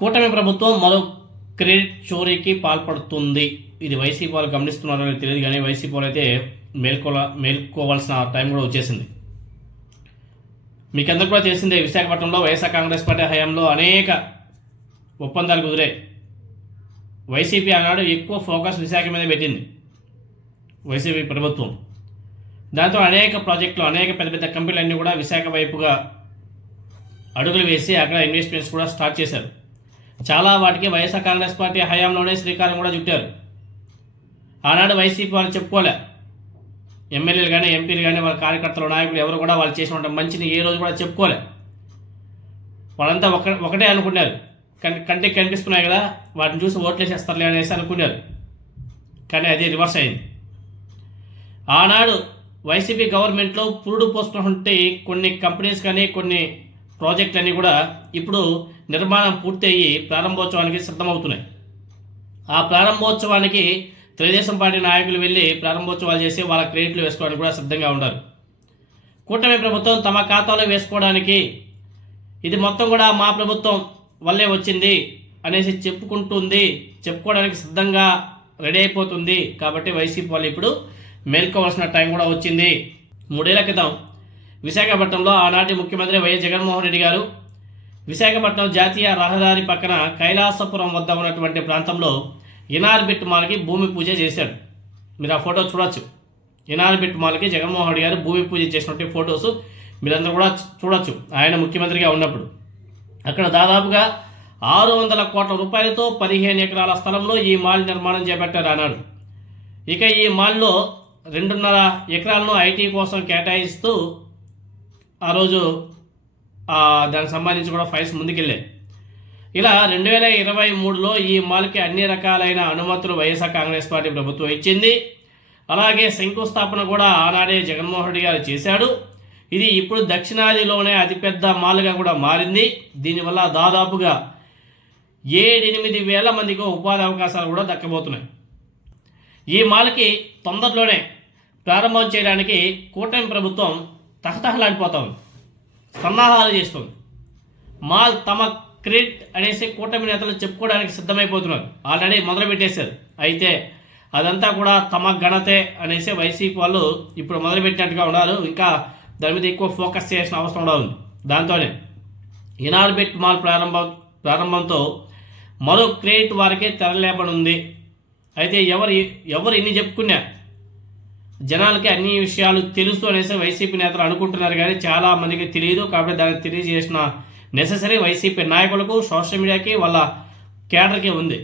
కూటమి ప్రభుత్వం మరో క్రెడిట్ చోరీకి పాల్పడుతుంది. ఇది వైసీపీ వాళ్ళు గమనిస్తున్నారో తెలియదు, కానీ వైసీపీ వాళ్ళు అయితే మేల్కోవాల్సిన టైం కూడా వచ్చేసింది. మీకు అందరూ కూడా తెలిసిందే, విశాఖపట్నంలో వైఎస్ఆర్ కాంగ్రెస్ పార్టీ హయాంలో అనేక ఒప్పందాలు కుదిరాయి. వైసీపీ ఆనాడు ఎక్కువ ఫోకస్ విశాఖ మీద పెట్టింది వైసీపీ ప్రభుత్వం. దాంతో అనేక ప్రాజెక్టులు, అనేక పెద్ద పెద్ద కంపెనీలు అన్నీ కూడా విశాఖ వైపుగా అడుగులు వేసి అక్కడ ఇన్వెస్ట్మెంట్స్ కూడా స్టార్ట్ చేశారు. చాలా వాటికి వైఎస్ఆర్ కాంగ్రెస్ పార్టీ హయాంలోనే శ్రీకారం కూడా చుట్టారు. ఆనాడు వైసీపీ వాళ్ళు చెప్పుకోలే, ఎమ్మెల్యేలు కానీ ఎంపీలు కానీ వాళ్ళ కార్యకర్తలు నాయకులు ఎవరు కూడా వాళ్ళు చేసిన మంచిని ఏ రోజు కూడా చెప్పుకోలే. వాళ్ళంతా ఒకటే అనుకున్నారు, కంటికి కనిపిస్తున్నాయి కదా వాటిని చూసి ఓట్లేసేస్తారులే అనేసి అనుకున్నారు. కానీ అది రివర్స్ అయింది. ఆనాడు వైసీపీ గవర్నమెంట్లో పురుడు పోస్తున్నటువంటి కొన్ని కంపెనీస్ కానీ కొన్ని ప్రాజెక్టులు అన్నీ కూడా ఇప్పుడు నిర్మాణం పూర్తయ్యి ప్రారంభోత్సవానికి సిద్ధమవుతున్నాయి. ఆ ప్రారంభోత్సవానికి తెలుగుదేశం పార్టీ నాయకులు వెళ్ళి ప్రారంభోత్సవాలు చేసి వాళ్ళ క్రెడిట్లు వేసుకోవడానికి కూడా సిద్ధంగా ఉన్నారు. కూటమి ప్రభుత్వం తమ ఖాతాలో వేసుకోవడానికి ఇది మొత్తం కూడా మా ప్రభుత్వం వల్లే వచ్చింది అనేసి చెప్పుకోవడానికి సిద్ధంగా రెడీ అయిపోతుంది. కాబట్టి వైసీపీ వాళ్ళు ఇప్పుడు మేల్కోవాల్సిన టైం కూడా వచ్చింది. 3 ఏళ్ల క్రితం విశాఖపట్నంలో ఆనాటి ముఖ్యమంత్రి వైఎస్ జగన్మోహన్ రెడ్డి గారు విశాఖపట్నం జాతీయ రహదారి పక్కన కైలాసపురం వద్ద ఉన్నటువంటి ప్రాంతంలో ఇనార్బిట్ మాల్కి భూమి పూజ చేశాడు. మీరు ఆ ఫోటో చూడొచ్చు. ఇనార్బిట్ మాల్కి జగన్మోహన్ రెడ్డి గారు భూమి పూజ చేసినటువంటి ఫొటోస్ మీరందరూ కూడా చూడొచ్చు. ఆయన ముఖ్యమంత్రిగా ఉన్నప్పుడు అక్కడ దాదాపుగా 600 కోట్ల రూపాయలతో 15 ఎకరాల స్థలంలో ఈ మాల్ నిర్మాణం చేపట్టారు అన్నాడు. ఇక ఈ మాల్లో 2.5 ఎకరాలను ఐటీ కోసం కేటాయిస్తూ ఆ రోజు దానికి సంబంధించి కూడా ఫైల్స్ ముందుకెళ్ళాయి. ఇలా 2023లో ఈ మాల్కి అన్ని రకాలైన అనుమతులు వైఎస్ఆర్ కాంగ్రెస్ పార్టీ ప్రభుత్వం ఇచ్చింది. అలాగే శంకుస్థాపన కూడా ఆనాడే జగన్మోహన్ రెడ్డి గారు చేశాడు. ఇది ఇప్పుడు దక్షిణాదిలోనే అతిపెద్ద మాల్గా కూడా మారింది. దీనివల్ల దాదాపుగా 7-8 వేల మందికి ఉపాధి అవకాశాలు కూడా దక్కబోతున్నాయి. ఈ మాల్కి తొందరలోనే ప్రారంభం చేయడానికి కూటమి ప్రభుత్వం తహతహలాడిపోతుంది, సన్నాహాలు చేస్తుంది. మాల్ తమ క్రెడిట్ అనేసి కూటమి నేతలు చెప్పుకోవడానికి సిద్ధమైపోతున్నారు. ఆల్రెడీ మొదలుపెట్టేశారు. అయితే అదంతా కూడా తమ ఘనతే అనేసి వైసీపీ వాళ్ళు ఇప్పుడు మొదలుపెట్టినట్టుగా ఉన్నారు. ఇంకా దాని మీద ఎక్కువ ఫోకస్ చేయాల్సిన అవసరం కూడా ఉంది. దాంతోనే ఇనార్బిట్ మాల్ ప్రారంభంతో మరో క్రెడిట్ వారికే తెరలేపనుంది. అయితే ఎవరు ఇన్ని చెప్పుకున్నా జనాలకి అన్ని విషయాలు తెలుసు అనేసి వైసీపీ నేతలు అనుకుంటున్నారు, కానీ చాలా మందికి తెలియదు. కాబట్టి దానికి తెలియజేసిన నెససరీ వైసీపీ నాయకులకు, సోషల్ మీడియాకి, వాళ్ళ కేడర్కి ఉంది.